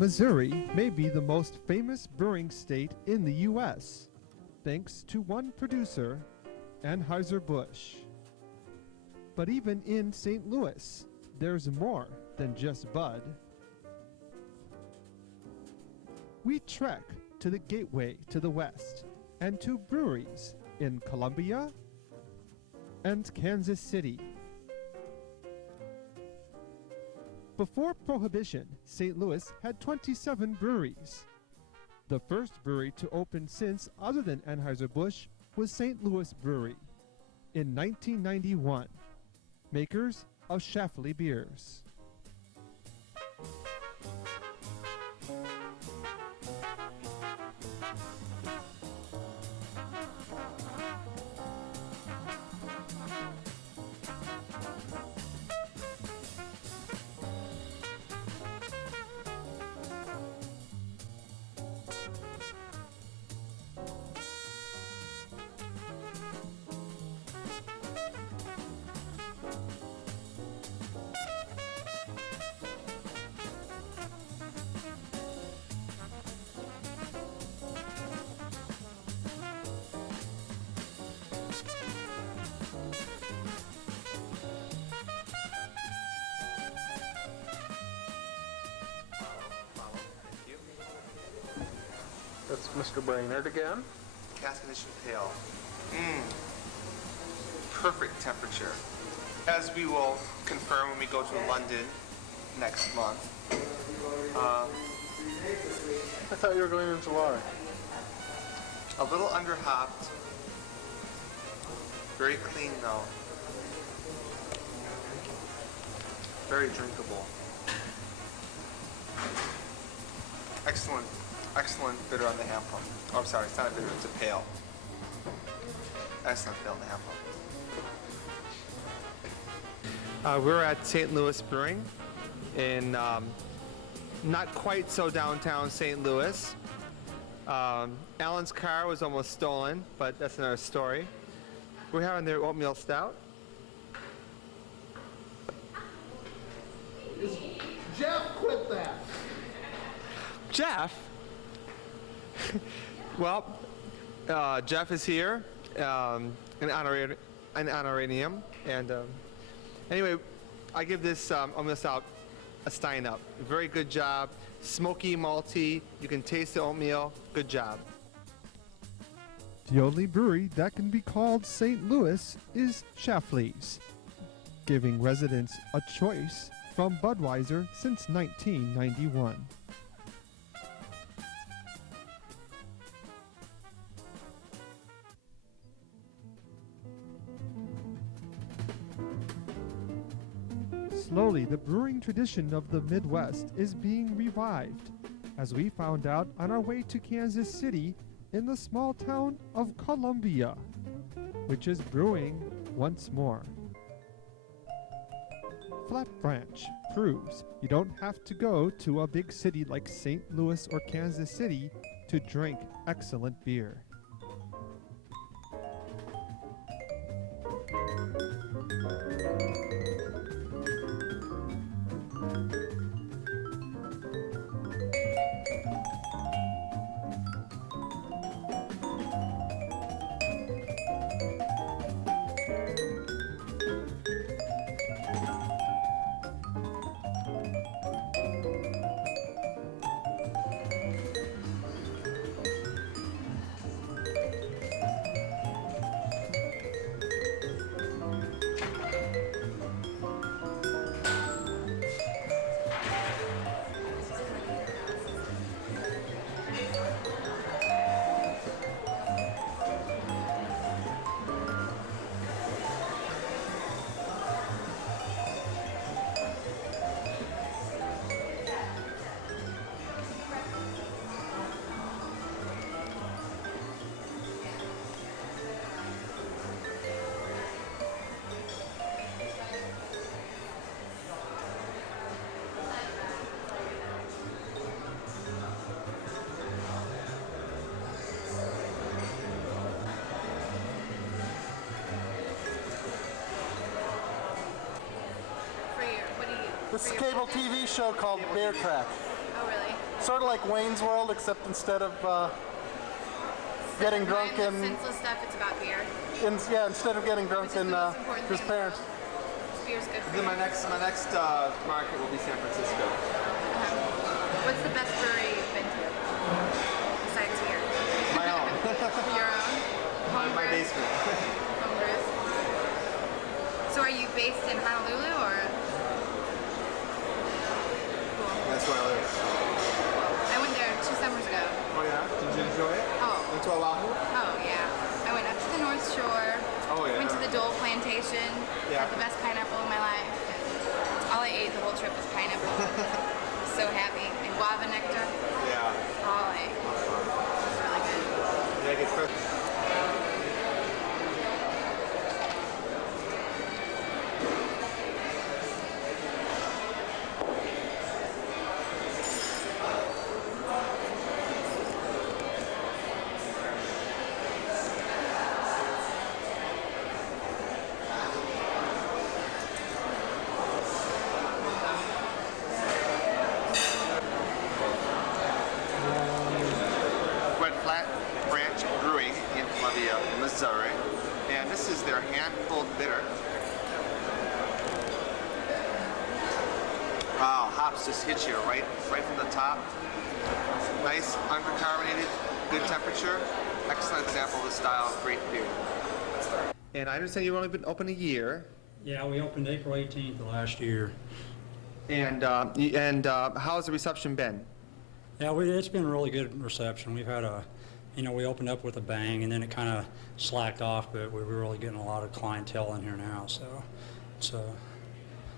Missouri may be the most famous brewing state in the U.S., thanks to one producer, Anheuser-Busch. But even in St. Louis, there's more than just Bud. We trek to the gateway to the west and to breweries in Columbia and Kansas City. Before Prohibition, St. Louis had 27 breweries. The first brewery to open since other than Anheuser-Busch was St. Louis Brewery in 1991, makers of Schlafly beers. That's Mr. Brainerd again. Cask conditioned pale. Perfect temperature. As we will confirm when we go to London next month. I thought you were going in July. A little under hopped. Very clean though. Very drinkable. Excellent bitter on the hand pump. Oh, I'm sorry, it's not a bitter, it's a pale. Excellent pale on the hand pump. We're at St. Louis Brewing in not quite so downtown St. Louis. Alan's car was almost stolen, but that's another story. We're having their oatmeal stout. Jeff, quit that. Jeff? Well, Jeff is here, an honorarium, and anyway, I give this oatmeal stout a stein up. Very good job. Smoky, malty. You can taste the oatmeal. Good job. The only brewery that can be called St. Louis is Schlafly's, giving residents a choice from Budweiser since 1991. Slowly, the brewing tradition of the Midwest is being revived, as we found out on our way to Kansas City in the small town of Columbia, which is brewing once more. Flat Branch proves you don't have to go to a big city like St. Louis or Kansas City to drink excellent beer. This is a For your cable fitness? TV show called Bear Track. Oh, really? Sort of like Wayne's World, except instead of getting drunk in in, senseless stuff, it's about beer. instead of getting drunk Which is in the most important his thing in the parents. world. Beer's good for Then you. my next market will be San Francisco. What's the best brewery you've been to? Besides here. My own. Your own? Home My brews? basement. Home brews. So are you based in Honolulu or? Cool. That's where I live. I went there 2 summers ago. Oh yeah? Did you enjoy it? Oh. Went to Oahu? Oh yeah. I went up to the North Shore. Oh yeah. Went to the Dole Plantation. Yeah. Had the best pineapple in my life. And all I ate the whole trip was pineapple. So happy. And guava nectar. Yeah. All I ate. It was really good. Yeah, I get first. Red Flat Branch Brewing in Columbia, Missouri. And this is their hand-pulled bitter. Wow, hops just hit you right from the top. Nice, undercarbonated, good temperature. Excellent example of the style of great beer. And I understand you've only been open a year. Yeah, we opened April 18th of last year. And how's the reception been? Yeah, it's been a really good reception. We've had we opened up with a bang, and then it kind of slacked off, but we're really getting a lot of clientele in here now, so it's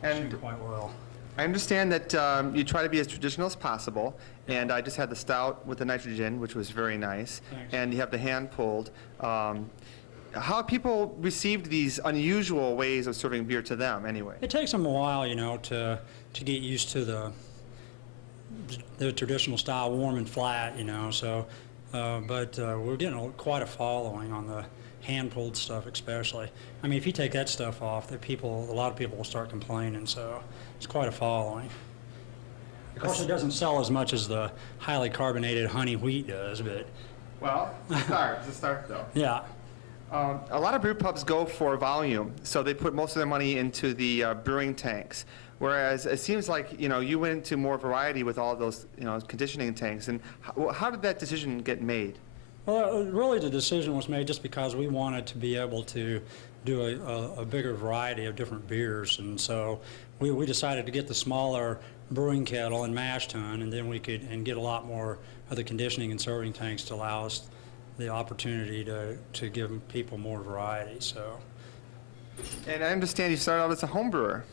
And doing quite well. I understand that you try to be as traditional as possible, and I just had the stout with the nitrogen, which was very nice. Thanks. And you have the hand-pulled. How have people received these unusual ways of serving beer to them, anyway? It takes them a while, to get used to the traditional style, warm and flat, so, but we're getting quite a following on the hand-pulled stuff especially. I mean, if you take that stuff off, a lot of people will start complaining, so it's quite a following. Of course, it doesn't sell as much as the highly carbonated honey wheat does, but Well, it's a start though. yeah. A lot of brew pubs go for volume, so they put most of their money into the brewing tanks. Whereas it seems like you went into more variety with all those conditioning tanks. And how did that decision get made? Well, really the decision was made just because we wanted to be able to do a bigger variety of different beers, and so we decided to get the smaller brewing kettle and mash tun, and then we could get a lot more of the conditioning and serving tanks to allow us the opportunity to give people more variety. So. And I understand you started out as a home brewer.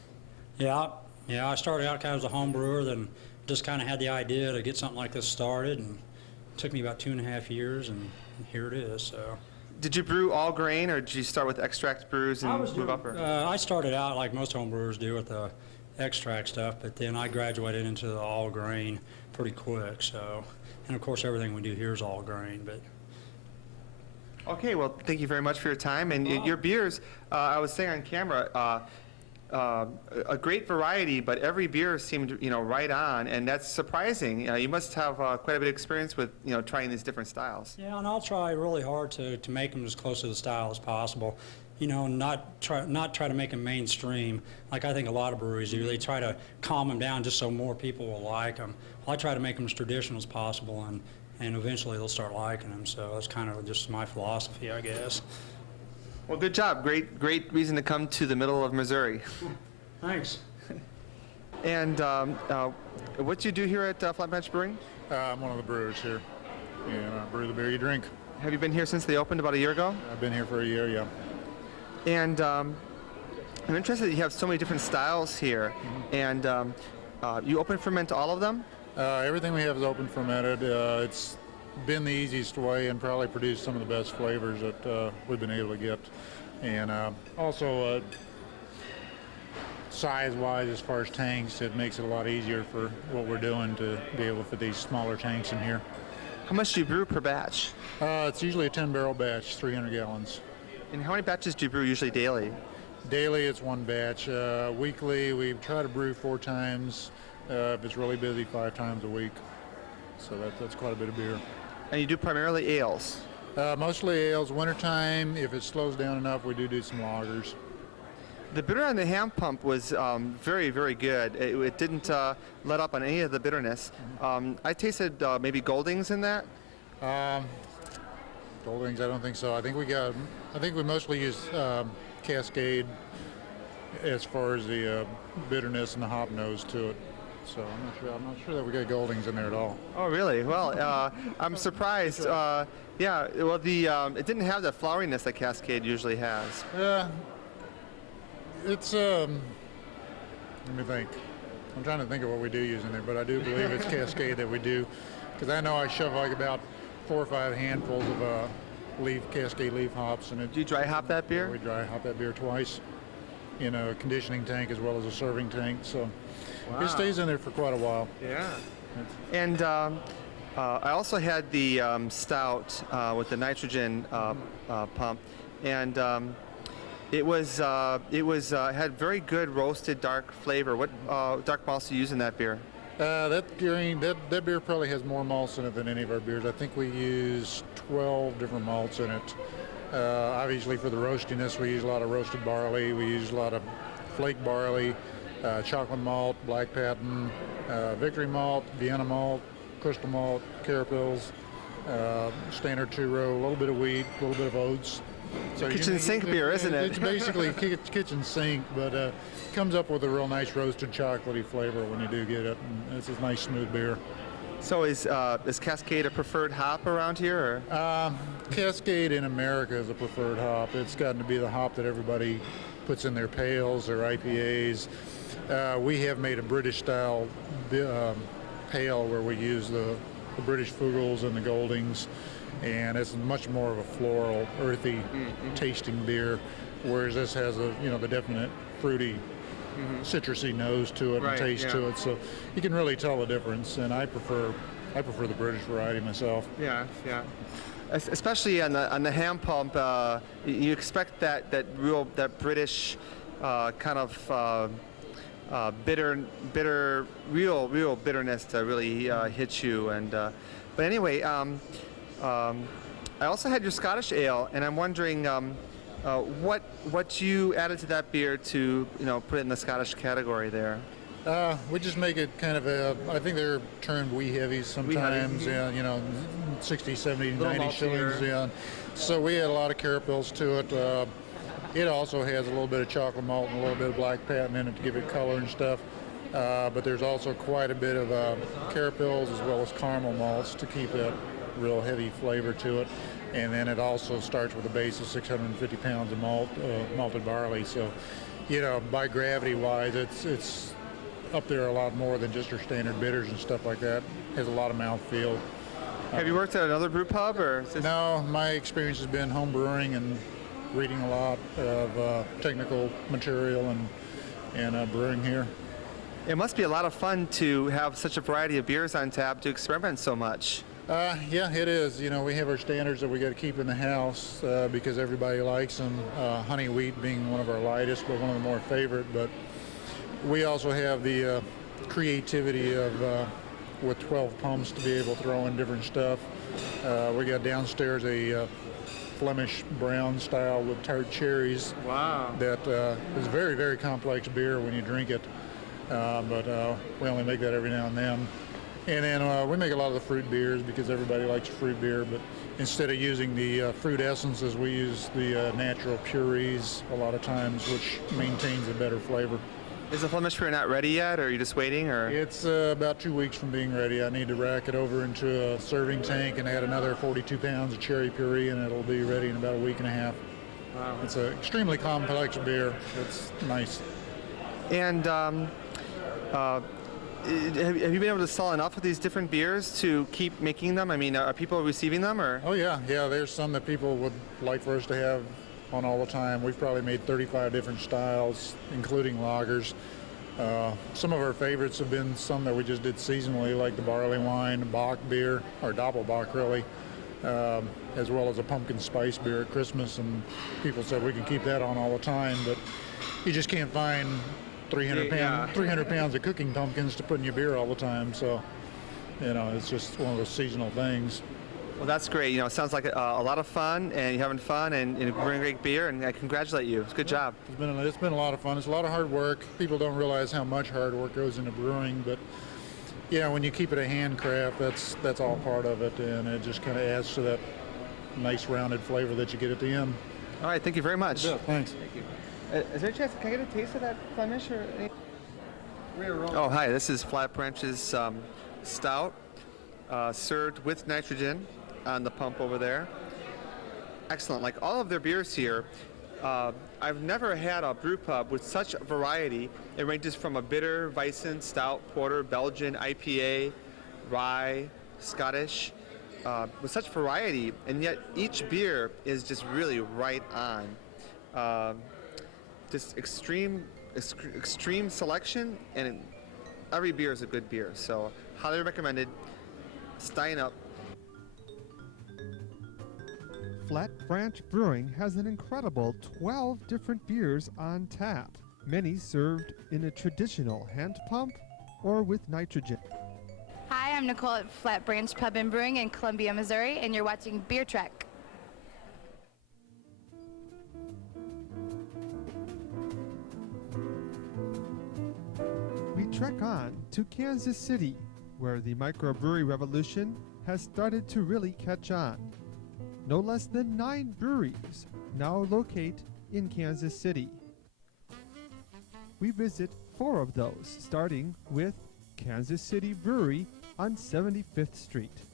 Yeah, I started out kind of as a home brewer, then just kind of had the idea to get something like this started, and it took me about 2.5 years, and here it is. So. Did you brew all grain, or did you start with extract brews and move up? I started out like most home brewers do with the extract stuff, but then I graduated into the all grain pretty quick. So, and of course everything we do here is all grain, but. Okay, well, thank you very much for your time. And your beers, I was saying on camera, a great variety, but every beer seemed, right on, and that's surprising. You must have quite a bit of experience with, trying these different styles. Yeah, and I'll try really hard to make them as close to the style as possible. Not try to make them mainstream like I think a lot of breweries do. They try to calm them down just so more people will like them. Well, I try to make them as traditional as possible, and eventually they'll start liking them. So that's kind of just my philosophy, I guess. Well, good job. Great reason to come to the middle of Missouri. Thanks. And what do you do here at Flat Bench Brewing? I'm one of the brewers here, and I brew the beer you drink. Have you been here since they opened about a year ago? I've been here for a year, yeah. And I'm interested that you have so many different styles here. And you open ferment all of them? Everything we have is open fermented. It's been the easiest way and probably produced some of the best flavors that we've been able to get. And also size-wise, as far as tanks, it makes it a lot easier for what we're doing to be able to fit these smaller tanks in here. How much do you brew per batch? It's usually a 10-barrel batch, 300 gallons. And how many batches do you brew usually daily? Daily, it's one batch. Weekly, we try to brew 4 times. If it's really busy, 5 times a week. So that's quite a bit of beer. And you do primarily ales. Mostly ales. Wintertime, if it slows down enough, we do some lagers. The bitter on the hand pump was very, very good. It didn't let up on any of the bitterness. I tasted maybe Goldings in that. Goldings, I don't think so. I think we mostly use Cascade as far as the bitterness and the hop nose to it. So I'm not sure that we got Goldings in there at all. Oh, really? Well, I'm surprised. Yeah. Well, it didn't have the floweriness that Cascade usually has. It's let me think. I'm trying to think of what we do use in there, but I do believe it's Cascade that we do, because I know I shove like about 4 or 5 handfuls of Cascade leaf hops in it. Do you dry hop that beer? We dry hop that beer twice in a conditioning tank as well as a serving tank, so it stays in there for quite a while. Yeah. And I also had the stout with the nitrogen pump, and it had very good roasted dark flavor. What dark malts do you use in that beer? That beer probably has more malts in it than any of our beers. I think we use 12 different malts in it. Obviously, for the roastiness, we use a lot of roasted barley. We use a lot of flake barley, chocolate malt, black patent, victory malt, Vienna malt, crystal malt, carapils, standard two-row, a little bit of wheat, a little bit of oats. So kitchen sink beer, isn't it? It's basically kitchen sink, but comes up with a real nice roasted chocolatey flavor when you do get it. And it's a nice smooth beer. So is Cascade a preferred hop around here? Or? Cascade in America is a preferred hop. It's gotten to be the hop that everybody puts in their pails or IPAs. We have made a British style pale where we use the British Fugals and the Goldings, and it's much more of a floral, earthy tasting beer, whereas this has the definite fruity, citrusy nose to it and taste to it. So you can really tell the difference, and I prefer the British variety myself. Yeah. Especially on the hand pump, you expect that British kind of bitter, real bitterness to really hit you. And but anyway. I also had your Scottish ale, and I'm wondering what you added to that beer to put it in the Scottish category there. We just make it kind of I think they're termed wee heavies sometimes, 60, 70, 90 shillings. Yeah. So we add a lot of carapils to it. It also has a little bit of chocolate malt and a little bit of black patent in it to give it color and stuff. But there's also quite a bit of carapils as well as caramel malts to keep that real heavy flavor to it. And then it also starts with a base of 650 pounds of malted barley. So, by gravity wise, it's up there a lot more than just your standard bitters and stuff like that. Has a lot of mouthfeel. Have you worked at another brew pub, or? No, my experience has been home brewing and reading a lot of technical material and brewing here. It must be a lot of fun to have such a variety of beers on tap, to experiment so much. Yeah, it is. We have our standards that we got to keep in the house because everybody likes them. Honey wheat being one of our lightest, but one of the more favorite. But we also have the creativity of with 12 pumps to be able to throw in different stuff. We got downstairs a Flemish brown style with tart cherries. Wow. That is a very, very complex beer when you drink it. But we only make that every now and then. And then we make a lot of the fruit beers because everybody likes fruit beer, but instead of using the fruit essences, we use the natural purees a lot of times, which maintains a better flavor. Is the Flemish beer not ready yet, or are you just waiting? Or it's about 2 weeks from being ready. I need to rack it over into a serving tank and add another 42 pounds of cherry puree, and it'll be ready in about a week and a half. Wow. It's an extremely complex beer. It's nice. And have you been able to sell enough of these different beers to keep making them? I mean, are people receiving them, or? Oh yeah. There's some that people would like for us to have on all the time. We've probably made 35 different styles, including lagers. Some of our favorites have been some that we just did seasonally, like the barley wine, Bock beer, or Doppelbock really, as well as a pumpkin spice beer at Christmas, and people said we can keep that on all the time, but you just can't find 300 pounds of cooking pumpkins to put in your beer all the time. So, you know, it's just one of those seasonal things. Well, that's great. You know, it sounds like a lot of fun, and you're having fun, and you're bringing great beer, and I congratulate you. It's a good job. It's been a lot of fun. It's a lot of hard work. People don't realize how much hard work goes into brewing, but yeah, when you keep it a handcraft, that's all part of it, and it just kind of adds to that nice rounded flavor that you get at the end. All right, thank you very much. Yeah, thanks. Thank you. Is there a chance, can I get a taste of that Flemish or anything? Oh, hi, this is Flat Branch's stout, served with nitrogen on the pump over there. Excellent. Like all of their beers here, I've never had a brew pub with such variety. It ranges from a bitter, Weissen, stout, porter, Belgian, IPA, rye, Scottish, with such variety, and yet each beer is just really right on. Just extreme selection, and every beer is a good beer. So highly recommended. Stein up. Flat Branch Brewing has an incredible 12 different beers on tap, many served in a traditional hand pump or with nitrogen. Hi, I'm Nicole at Flat Branch Pub and Brewing in Columbia, Missouri, and you're watching Beer Trek. We trek on to Kansas City, where the microbrewery revolution has started to really catch on. No less than 9 breweries now locate in Kansas City. We visit 4 of those, starting with Kansas City Brewery on 75th Street.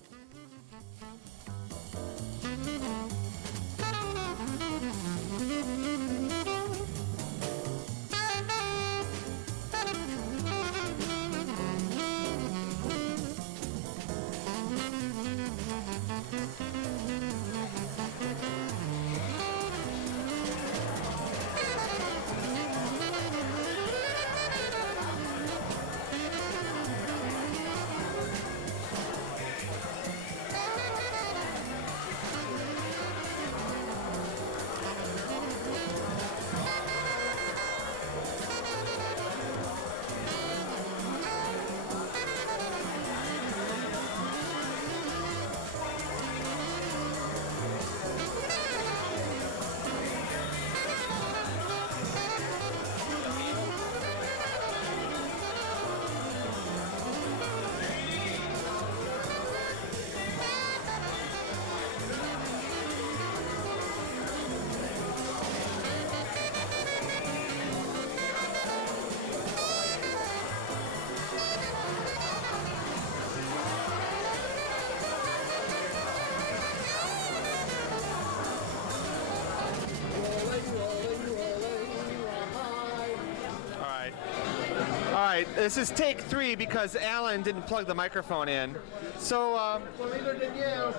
All right, this is take 3 because Alan didn't plug the microphone in. So, well, neither did you.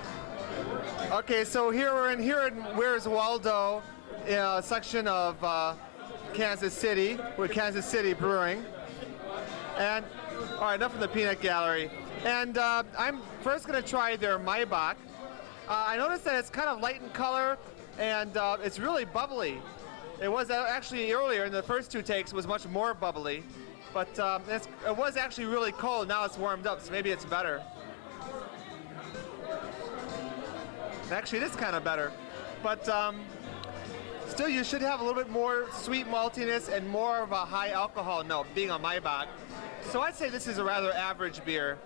Okay, so here in Where's Waldo, section of Kansas City, with Kansas City Brewing. And, all right, enough of the peanut gallery. And I'm first going to try their Maibach. I noticed that it's kind of light in color, and it's really bubbly. It was actually earlier in the first 2 takes, it was much more bubbly. But it was actually really cold. Now it's warmed up, so maybe it's better. Actually, it is kind of better. But still, you should have a little bit more sweet maltiness and more of a high alcohol note, being a Maibach. So I'd say this is a rather average beer.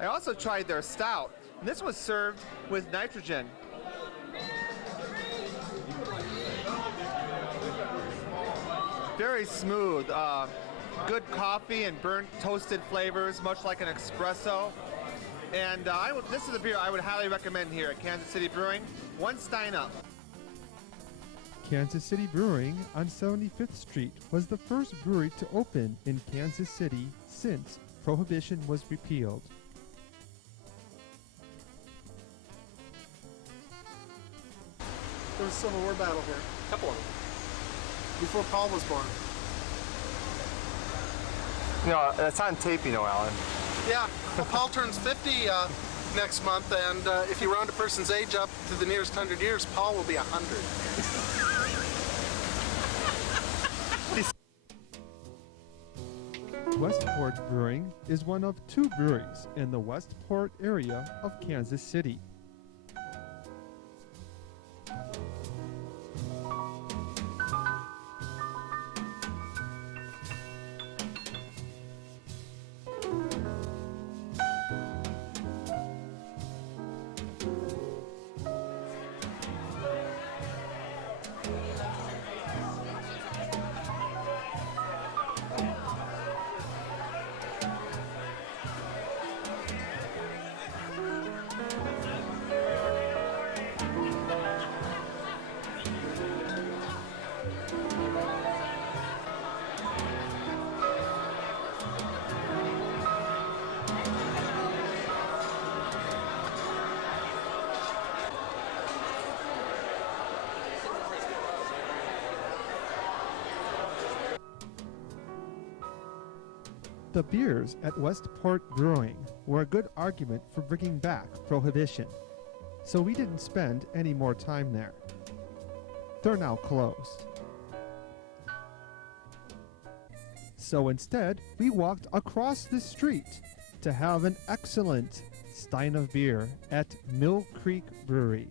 I also tried their stout, and this was served with nitrogen. Very smooth. Good coffee and burnt toasted flavors, much like an espresso. And this is a beer I would highly recommend here at Kansas City Brewing. 1 Stein up. Kansas City Brewing on 75th Street was the first brewery to open in Kansas City since Prohibition was repealed. There was a Civil War battle here. A couple of them. Before Paul was born. No, that's on tape, you know, Alan. Yeah, well, Paul turns 50 next month, and if you round a person's age up to the nearest 100 years, Paul will be 100. Westport Brewing is one of 2 breweries in the Westport area of Kansas City. The beers at Westport Brewing were a good argument for bringing back Prohibition, so we didn't spend any more time there. They're now closed. So instead, we walked across the street to have an excellent stein of beer at Mill Creek Brewery.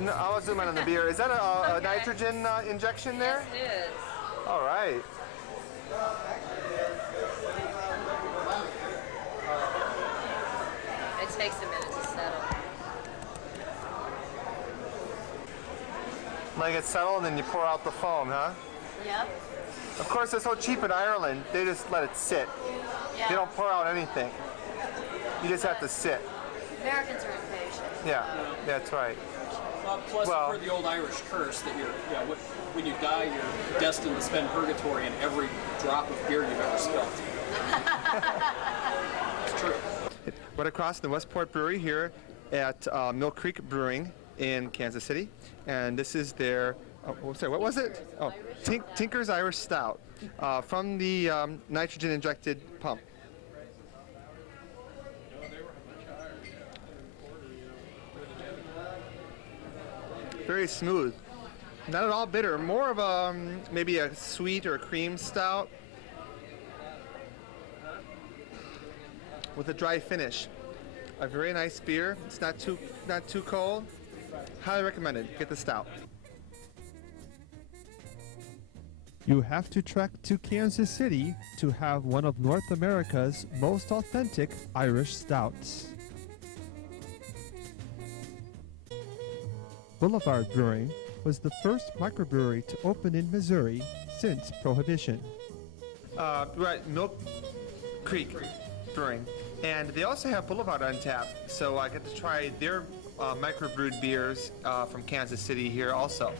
No, I'll zoom in on the beer. Is that a Okay. nitrogen injection there? Yes, it is. All right. It takes a minute to settle. Let it settle and then you pour out the foam, huh? Yep. Of course, it's so cheap in Ireland, they just let it sit. Yeah. They don't pour out anything. You just have to sit. Americans are impatient. Yeah, that's right. Plus, Well- for the old Irish curse that when you die, you're destined to spend purgatory in every drop of beer you've ever spilled. It's true. Right across the Westport Brewery here at Mill Creek Brewing in Kansas City. And this is their, sorry, what was it? Oh, Tinker's Irish Stout from the nitrogen injected pump. Very smooth. Not at all bitter. More of a maybe a sweet or a cream stout with a dry finish. A very nice beer. It's not too cold. Highly recommended. Get the stout. You have to trek to Kansas City to have one of North America's most authentic Irish stouts. Boulevard Brewing was the first microbrewery to open in Missouri since Prohibition. Right, Milk Creek Brewing. And they also have Boulevard on tap, so I get to try their microbrewed beers from Kansas City here also.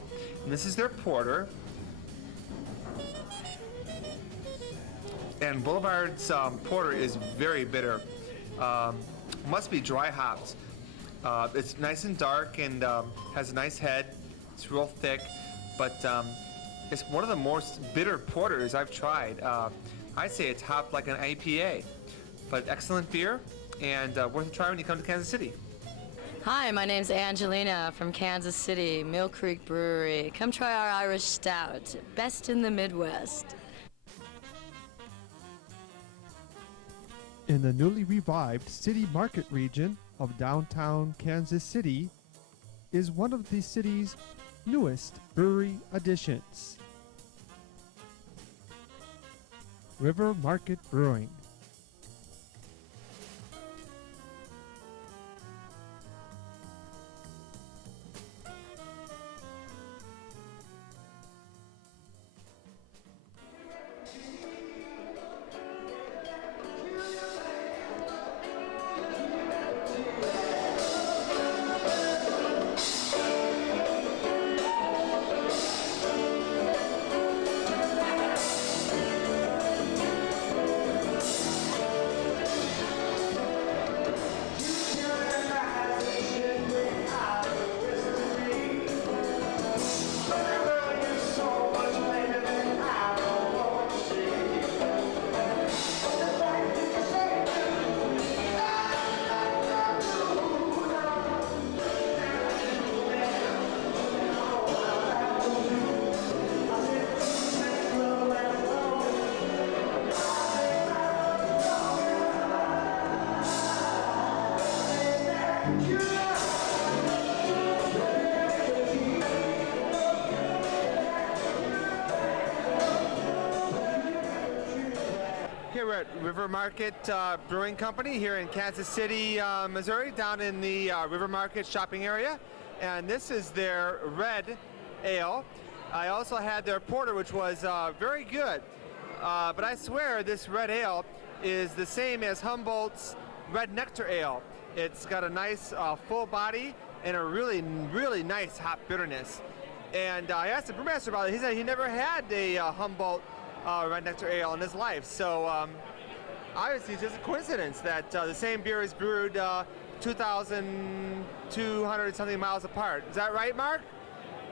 And this is their porter. And Boulevard's porter is very bitter. Must be dry hopped. It's nice and dark and has a nice head. It's real thick, but it's one of the most bitter porters I've tried. I'd say it's hopped like an IPA, but excellent beer and worth a try when you come to Kansas City. Hi, my name's Angelina from Kansas City, Mill Creek Brewery. Come try our Irish Stout, best in the Midwest. In the newly revived City Market region of downtown Kansas City is one of the city's newest brewery additions, River Market Brewing. Here we're at River Market Brewing Company here in Kansas City, Missouri, down in the River Market shopping area. And this is their red ale. I also had their porter, which was very good. But I swear this red ale is the same as Humboldt's Red Nectar Ale. It's got a nice full body and a really, really nice hop bitterness. And I asked the brewmaster about it. He said he never had a Humboldt Red Nectar Ale in his life. So obviously it's just a coincidence that the same beer is brewed 2,200 something miles apart. Is that right, Mark?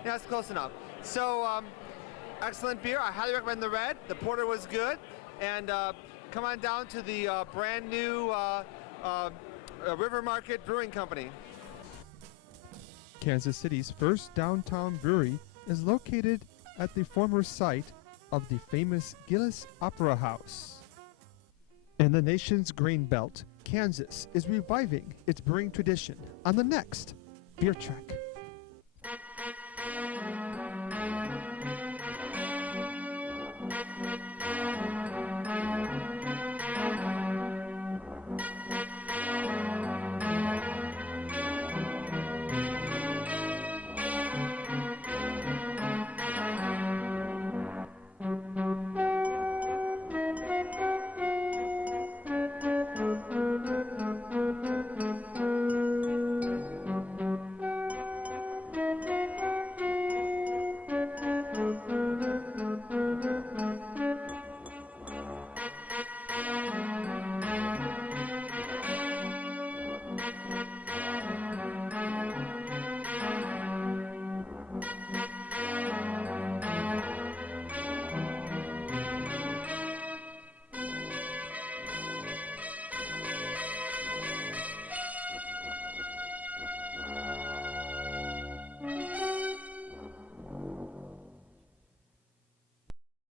Yeah, that's close enough. So excellent beer. I highly recommend the red. The porter was good. And come on down to the brand new River Market Brewing Company. Kansas City's first downtown brewery is located at the former site of the famous Gillis Opera House. In the nation's grain belt, Kansas is reviving its brewing tradition on the next Beer Trek.